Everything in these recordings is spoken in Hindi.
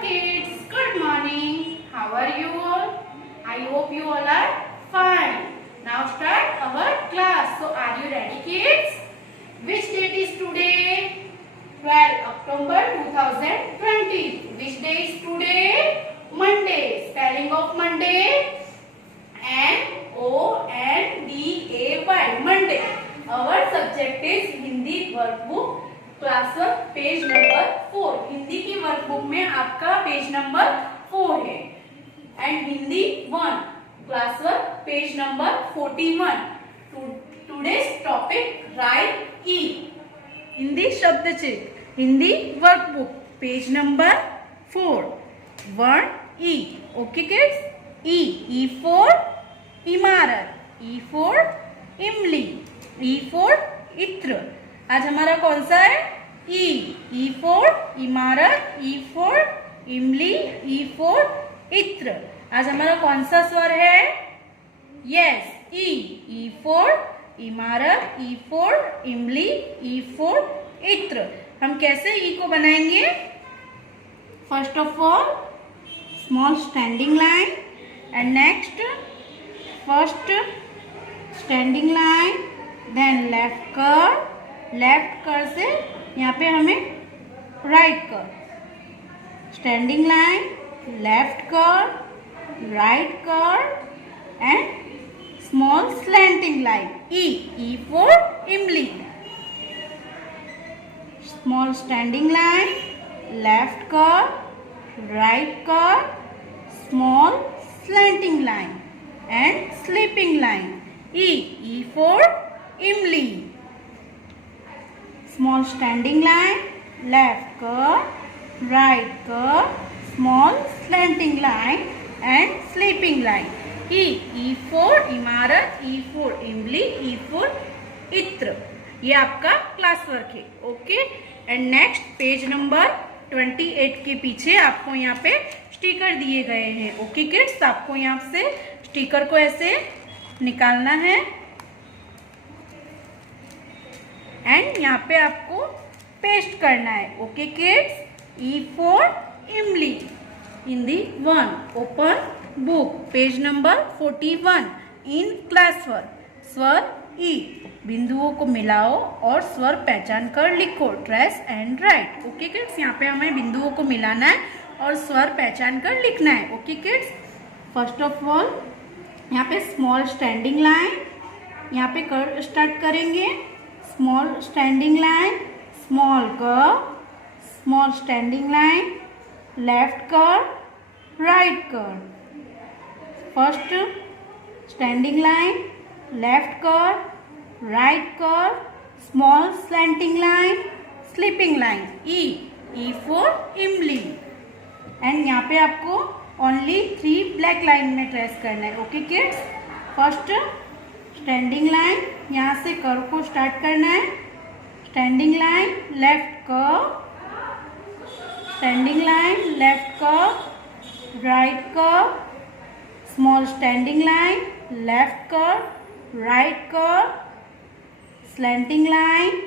kids, good morning. How are you all? I hope you all are fine. Now start our class. So are you ready kids? Which date is today? 12 October 2020. Which day is today? Monday. Spelling of Monday? Monday. Monday. Our subject is Hindi workbook. Class work page number 4. Hindi की वर्कबुक में आपका पेज नंबर 4 है. And Hindi 1 class work page number 41. Today's topic write ई. हिंदी शब्द चिन्ह Hindi workbook page number 4. Word ई. Okay kids. ई फॉर इमारत. ई फॉर इमली. ई फॉर इत्र. आज हमारा कौन सा है? ई फॉर इमारत. ई फॉर इमली. ई फॉर इत्र. आज हमारा कौन सा स्वर है? यस, ई फॉर इमारत. ई फॉर इमली. ई फॉर इत्र. हम कैसे ई को बनाएंगे? First of all small standing line and next first standing line, then left curve. Left curve से यहाँ पे हमें right curve. Standing line, left curve, right curve and small slanting line. ई फॉर इमली. Small standing line, left curve, right curve, small slanting line and sleeping line. ई फॉर इमली. Small standing line, left curve, right curve, small slanting line and sleeping line. E for इमारत. E for इमली. E for इत्र. ये आपका क्लास वर्क है. Okay. And next page number 28 के पीछे आपको यहाँ पे स्टिकर दिए गए हैं. Okay kids. आपको यहाँ से स्टिकर को ऐसे निकालना है एंड यहाँ पे आपको पेस्ट करना है. Okay kids. ई फॉर इमली. Hindi 1 open book page number 41 in class work. स्वर ई. बिंदुओं को मिलाओ और स्वर पहचान कर लिखो. Trace and right. Okay kids. यहाँ पे हमें बिंदुओं को मिलाना है और स्वर पहचान कर लिखना है. Okay kids. First of all यहाँ पे स्मॉल स्टैंडिंग लाइन यहाँ पे स्टार्ट करेंगे. Small standing line, small curve, small standing line, left curve, right curve. First standing line, left curve, right curve, small slanting line, sleeping line. ई फॉर इमली. एंड यहाँ पे आपको ओनली 3 ब्लैक लाइन में ट्रेस करना है. Okay kids. First standing line यहाँ से कर्व को स्टार्ट करना है. Standing line, left curve, standing line, left curve, right curve, small standing line, left curve, right curve, slanting line,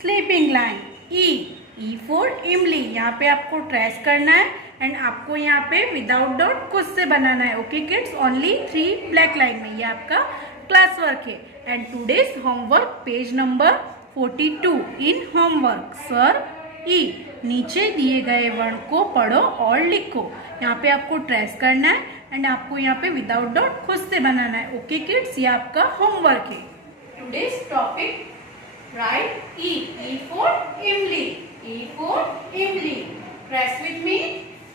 sleeping line. ई फॉर इमली. यहाँ पे आपको ट्रेस करना है एंड आपको यहाँ पे विदाउट डॉट खुद से बनाना है. Okay kids. Only 3 black line में. ये आपका क्लास वर्क है. And today's homework page number 42 in homework. स्वर ई. नीचे दिए गए वर्ण को पढ़ो और लिखो. यहाँ पे आपको ट्रेस करना है एंड आपको यहाँ पे विदाउट डॉट खुद से बनाना है. Okay kids. ये आपका होमवर्क है. टूडेज टॉपिक राइट ई फॉर इमली. ई फॉर इमली. Trace with me.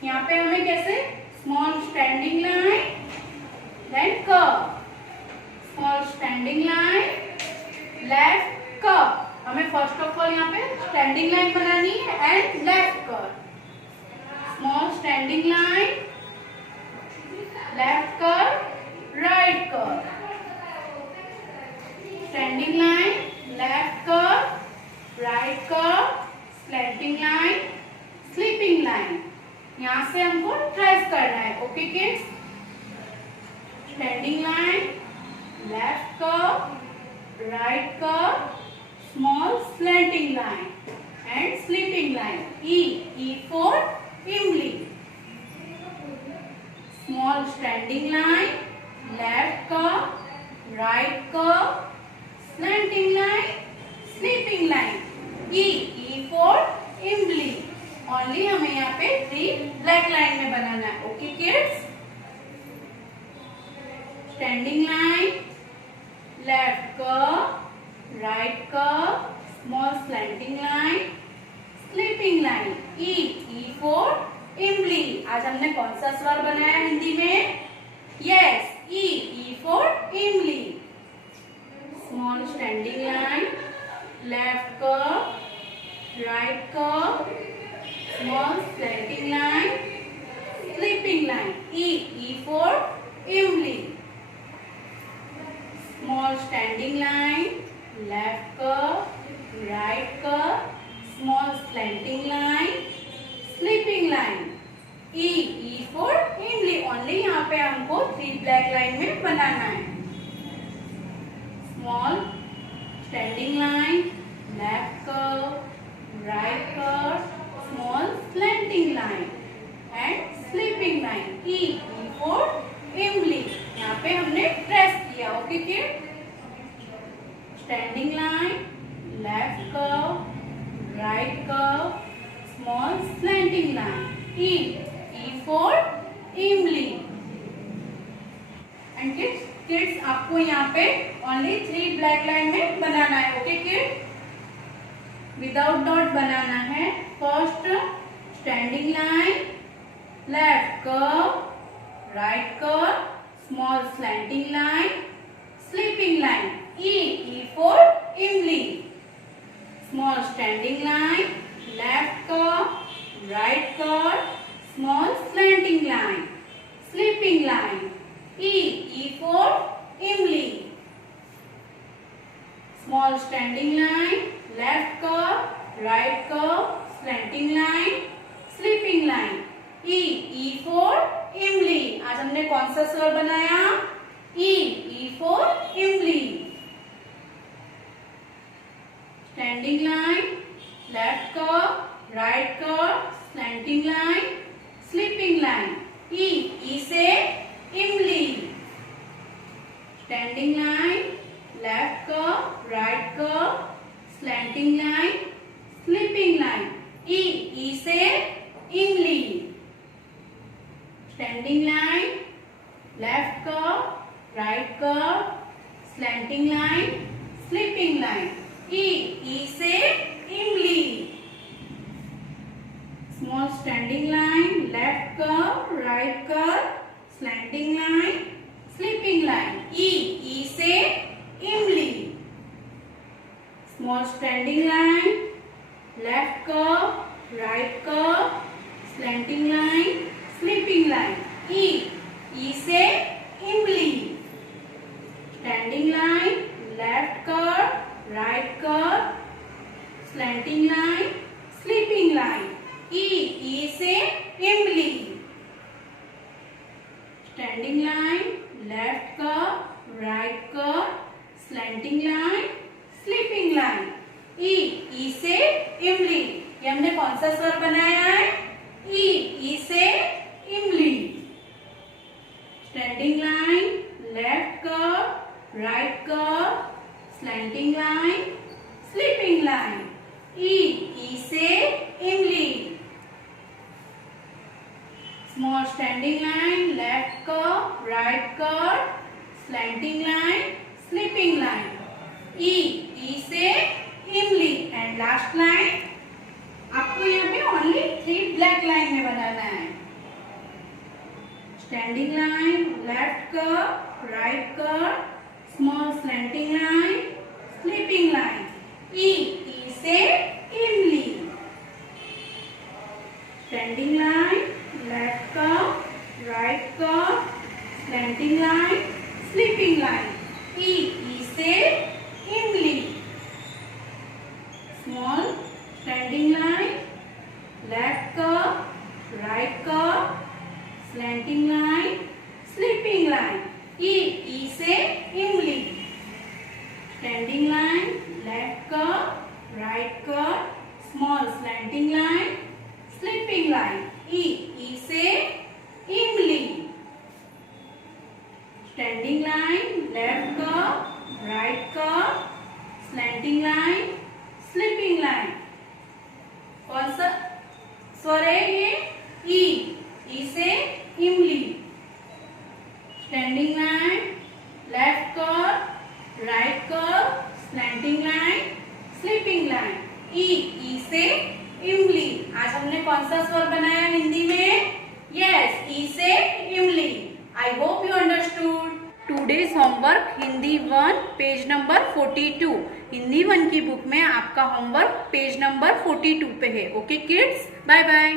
यहाँ पे हमें कैसे small standing line, then curve, small standing line, left curve. हमें फर्स्ट ऑफ ऑल यहाँ पे स्टैंडिंग लाइन बनानी है and left curve. Small standing line, left curve, right curve. Standing line, left curve, right curve, slanting line, sleeping line. यहाँ से हमको ट्रेस करना है. Okay kids. Standing line, left curve, right curve, small slanting line and sleeping line. ई फॉर इमली. small standing line, left curve, right curve, slanting line, sleeping line. E for इमली. ओनली हमें यहाँ पे 3 ब्लैक लाइन में बनाना है. Okay kids. Standing line, left curve, right curve, small slanting line, sleeping line. ई फॉर इमली. आज हमने कौन सा स्वर बनाया हिंदी में? यस, ई फॉर इमली. Small standing line, left curve, right curve, small slanting line, sleeping line. ई फॉर इमली. Small standing line, left curve, right curve, small slanting line, sleeping line. ई फॉर इमली. ओनली यहाँ पे हमको 3 ब्लैक लाइन में बनाना है. Small standing line, left curve, right curve, small slanting line and sleeping line. ई फॉर इमली. यहाँ पे हमने ट्रेस किया. Okay kid. Standing line, left curve, right curve, small slanting line. ई फॉर इमली. एंड किड्स आपको यहाँ पे ओनली 3 ब्लैक लाइन में बनाना है. Okay kid. विदाउट डॉट बनाना है. First standing line, left curve, right curve, small slanting line, sleeping line. ई फॉर इमली. Small standing line, left curve, right curve, small slanting line, sleeping line. ई फॉर इमली. Small standing line, left curve, right curve, slanting line, sleeping line. ई फॉर इमली. आज हमने कौन सा स्वर बनाया? ई फॉर इमली. Standing line, left curve, right curve, slanting line, sleeping line. ई से इमली. Standing line, left curve, right curve, slanting line, sleeping line. ई से इमली. Standing line, left curve, right curve, slanting line, sleeping line. ई से इमली. Small standing line, left curve, right curve, slanting line, sleeping line. ई से इमली. Small standing line, left curve, right curve, slanting line, sleeping line. ई से इमली. Standing line, left curve, right curve, slanting line, sleeping line. ई से इमली. Standing line, left curve, right curve, slanting line, sleeping line. ई से इमली. ये हमने कौन सा स्वर बनाया है? ई से इमली. Standing line, left curve, right curve, slanting line, sleeping line. ई से इमली. Small standing line, left curve, right curve, slanting line, sleeping line. ई से इमली. एंड लास्ट लाइन आपको यहाँ पे ओनली 3 ब्लैक लाइन में बनाना है. Standing line, left curve, right curve, small slanting line, sleeping line. ई से इमली. Standing line, left curve, right curve, slanting line, sleeping line. ई से इमली. Small standing line, left curve, right curve, slanting line, sleeping line. ई से इमली. Standing line, left curve, right curve, small slanting line, sleeping line. ई से इमली. Left curve, right curve, slanting line, sleeping line. कौन सा स्वर है ये? ई से इमली। Standing line, left curve, right curve, slanting line, sleeping line. ई से इमली। आज हमने कौन सा स्वर बनाया हिंदी में? यस, ई से इमली। I hope you understood. Today's homework Hindi 1 page number 42। Hindi 1 की बुक में आपका होमवर्क पेज नंबर 42 पे है। Okay kids, bye bye.